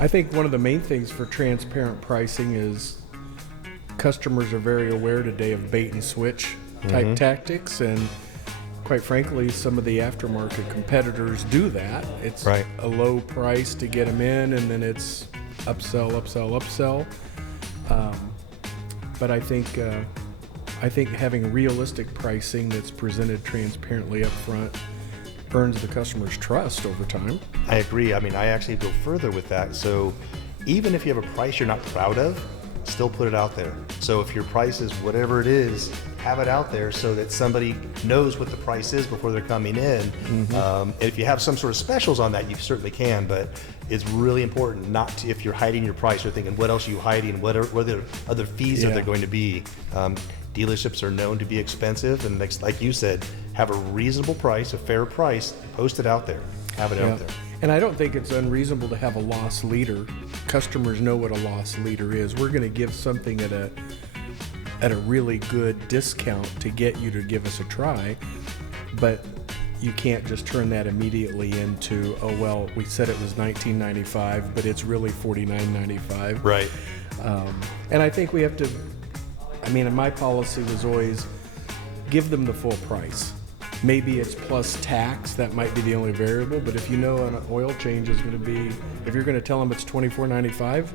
I think one of the main things for transparent pricing is customers are very aware today of bait and switch type tactics, and quite frankly, some of the aftermarket competitors do that. It's a low price to get them in, and then it's upsell, upsell, upsell. But I think having realistic pricing that's presented transparently up front earns the customer's trust over time. I agree. I mean, I actually go further with that. So even if you have a price you're not proud of, still put it out there. So if your price is whatever it is, have it out there so that somebody knows what the price is before they're coming in. And if you have some sort of specials on that, you certainly can, but it's really important not to, if you're hiding your price, you're thinking, what else are you hiding? What are the other fees that they're going to be? Dealerships are known to be expensive, and like you said, have a reasonable price, a fair price, post it out there, have it out there. And I don't think it's unreasonable to have a loss leader. Customers know what a loss leader is. We're going to give something at a really good discount to get you to give us a try, but you can't just turn that immediately into, oh well, we said it was $19.95, but it's really $49.95. Right. And I think we have to. I mean, my policy was always give them the full price. Maybe it's plus tax, that might be the only variable, but if you know an oil change is going to be, if you're going to tell them it's $24.95,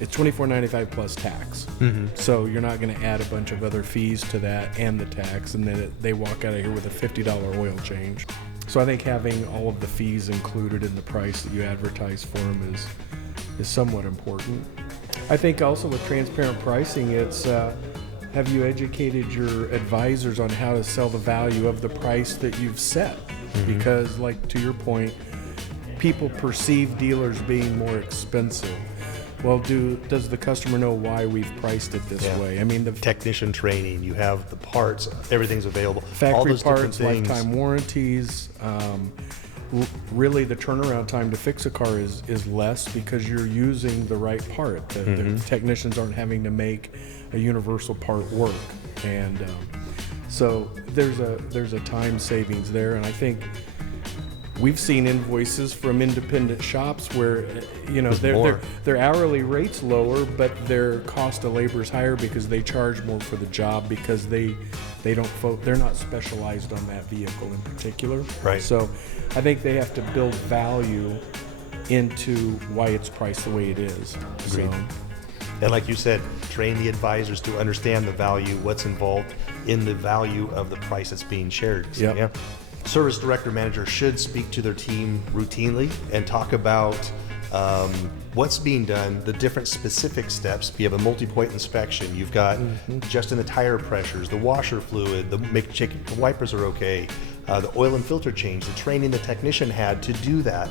it's $24.95 plus tax. So you're not going to add a bunch of other fees to that and the tax, and then they walk out of here with a $50 oil change. So I think having all of the fees included in the price that you advertise for them is somewhat important. I think also with transparent pricing, it's have you educated your advisors on how to sell the value of the price that you've set? Because, like to your point, people perceive dealers being more expensive. Well, does the customer know why we've priced it this way? I mean, the technician training, you have the parts, everything's available. Factory all those parts, different things. lifetime warranties. Really, the turnaround time to fix a car is less because you're using the right part. The technicians aren't having to make a universal part work, and so there's a time savings there. And I think we've seen invoices from independent shops where their hourly rate's lower, but their cost of labor is higher because they charge more for the job because they're not specialized on that vehicle in particular. Right. So I think they have to build value into why it's priced the way it is. Agreed. So, and like you said, train the advisors to understand the value, what's involved in the value of the price that's being shared. So, Service director manager should speak to their team routinely and talk about what's being done, the different specific steps. You have a multi-point inspection. You've got just in the tire pressures, the washer fluid, make sure the wipers are okay, the oil and filter change, the training the technician had to do that.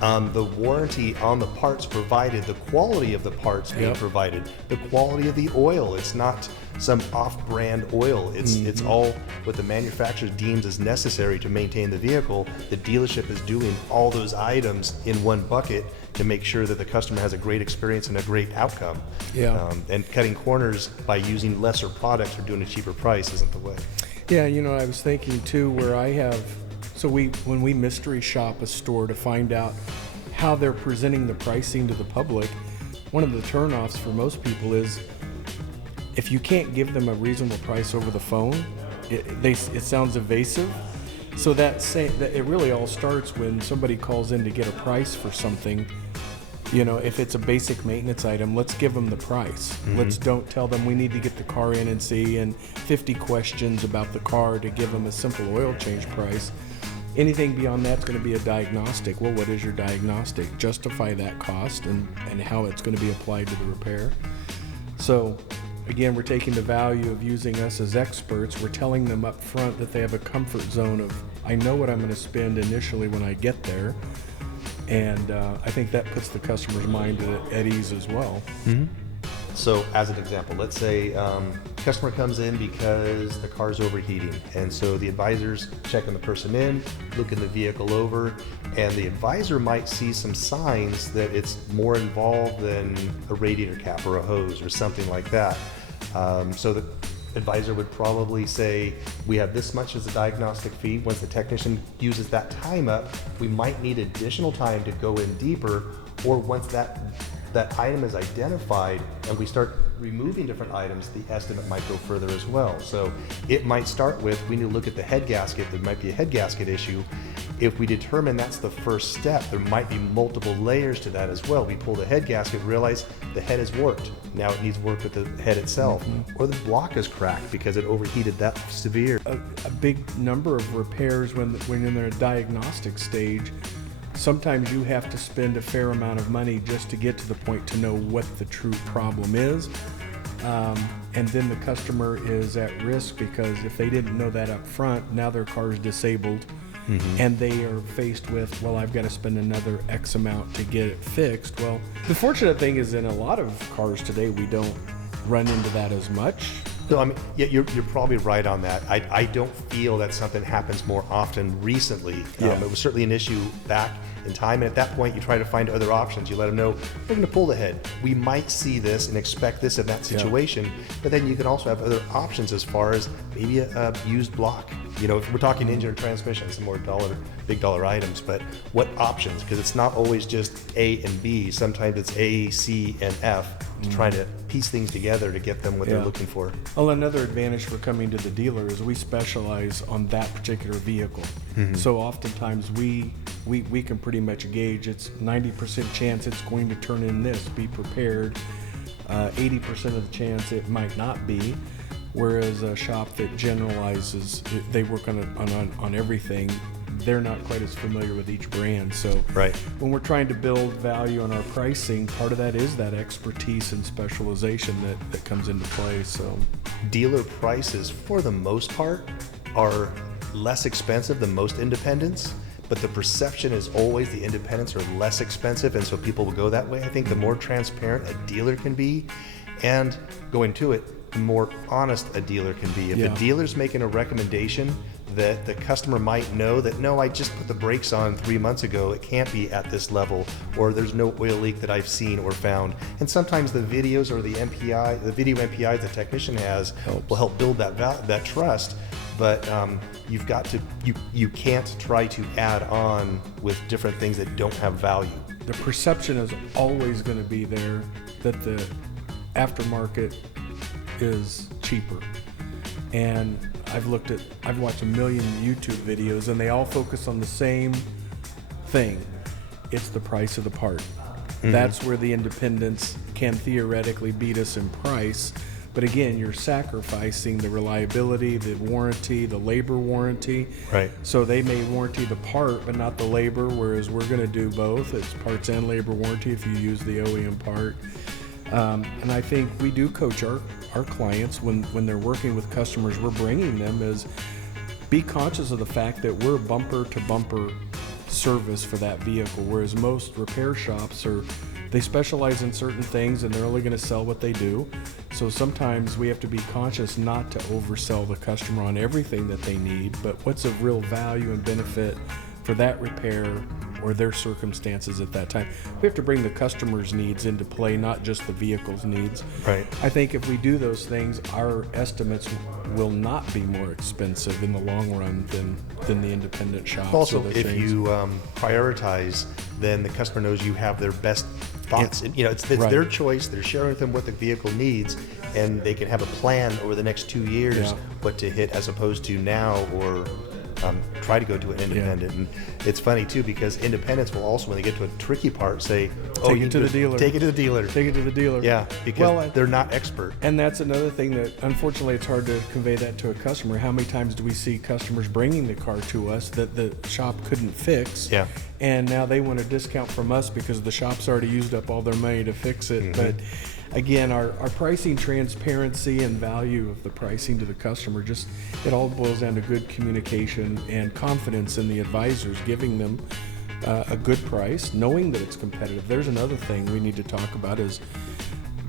The warranty on the parts provided, the quality of the parts being provided, the quality of the oil. It's not some off-brand oil. It's all what the manufacturer deems as necessary to maintain the vehicle. The dealership is doing all those items in one bucket to make sure that the customer has a great experience and a great outcome. And cutting corners by using lesser products or doing a cheaper price isn't the way. Yeah, I was thinking too, where I have. So when we mystery shop a store to find out how they're presenting the pricing to the public, one of the turnoffs for most people is if you can't give them a reasonable price over the phone, it sounds evasive. So that it really all starts when somebody calls in to get a price for something. If it's a basic maintenance item, let's give them the price. Let's don't tell them we need to get the car in and see and 50 questions about the car to give them a simple oil change price. Anything beyond that's going to be a diagnostic. Well, what is your diagnostic? Justify that cost and how it's going to be applied to the repair. So again, we're taking the value of using us as experts. We're telling them up front that they have a comfort zone of, I know what I'm going to spend initially when I get there. And I think that puts the customer's mind at ease as well. So as an example, let's say customer comes in because the car's overheating, and so the advisor's checking the person in, looking the vehicle over, and the advisor might see some signs that it's more involved than a radiator cap or a hose or something like that. So the advisor would probably say, we have this much as a diagnostic fee. Once the technician uses that time up, we might need additional time to go in deeper, or once that item is identified and we start removing different items, the estimate might go further as well. So it might start with, we need to look at the head gasket. There might be a head gasket issue. If we determine that's the first step, there might be multiple layers to that as well. We pull the head gasket, realize the head is warped. Now it needs work with the head itself. Or the block is cracked because it overheated that severe. A big number of repairs when in their diagnostic stage, sometimes you have to spend a fair amount of money just to get to the point to know what the true problem is. And then the customer is at risk because if they didn't know that up front, now their car is disabled and they are faced with, well, I've got to spend another X amount to get it fixed. Well, the fortunate thing is in a lot of cars today, we don't run into that as much. No, I mean, yeah, you're probably right on that. I don't feel that something happens more often recently. It was certainly an issue back in time, and at that point you try to find other options. You let them know, we're going to pull the head. We might see this and expect this in that situation, but then you can also have other options as far as maybe a used block. You know, if we're talking engine or transmission, some more big dollar items, but what options? Because it's not always just A and B. Sometimes it's A, C, and F to try to piece things together to get them what they're looking for. Well, another advantage for coming to the dealer is we specialize on that particular vehicle. So oftentimes we can pretty much gauge it's 90% chance it's going to turn in this, be prepared. 80% of the chance it might not be. Whereas a shop that generalizes, they work on everything, they're not quite as familiar with each brand. So when we're trying to build value on our pricing, part of that is that expertise and specialization that comes into play. So dealer prices, for the most part, are less expensive than most independents, but the perception is always the independents are less expensive, and so people will go that way. I think the more transparent a dealer can be, and going to it, the more honest a dealer can be. If the dealer's making a recommendation that the customer might know that, no, I just put the brakes on 3 months ago, it can't be at this level, or there's no oil leak that I've seen or found. And sometimes the videos or the MPI, the video MPI the technician has will help build that trust. But you've got to, you can't try to add on with different things that don't have value. The perception is always going to be there that the aftermarket is cheaper. And I've watched a million YouTube videos and they all focus on the same thing. It's the price of the part. That's where the independents can theoretically beat us in price. But again, you're sacrificing the reliability, the warranty, the labor warranty. Right. So they may warranty the part, but not the labor, whereas we're going to do both. It's parts and labor warranty if you use the OEM part. And I think we do coach our clients when they're working with customers we're bringing them is be conscious of the fact that we're bumper to bumper service for that vehicle, whereas most repair shops they specialize in certain things and they're only going to sell what they do. So sometimes we have to be conscious not to oversell the customer on everything that they need, but what's of real value and benefit for that repair or their circumstances at that time. We have to bring the customer's needs into play, not just the vehicle's needs. Right. I think if we do those things, our estimates will not be more expensive in the long run than the independent shops. Also, if you prioritize, then the customer knows you have their best thoughts. It's their choice. They're sharing with them what the vehicle needs, and they can have a plan over the next 2 years what to hit, as opposed to now or try to go to an independent. And it's funny too, because independents will also, when they get to a tricky part, say, take it to the dealer. Take it to the dealer. Take it to the dealer. Yeah, because they're not expert. And that's another thing that, unfortunately, it's hard to convey that to a customer. How many times do we see customers bringing the car to us that the shop couldn't fix? Yeah. And now they want a discount from us because the shop's already used up all their money to fix it. But again, our pricing transparency and value of the pricing to the customer, it all boils down to good communication and confidence in the advisors, giving them a good price, knowing that it's competitive. There's another thing we need to talk about is,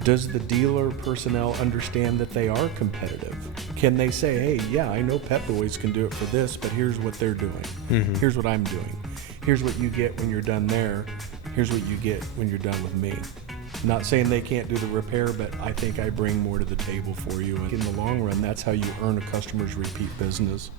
does the dealer personnel understand that they are competitive? Can they say, hey, yeah, I know Pep Boys can do it for this, but here's what they're doing. Here's what I'm doing. Here's what you get when you're done there. Here's what you get when you're done with me. Not saying they can't do the repair, but I think I bring more to the table for you. And in the long run, that's how you earn a customer's repeat business.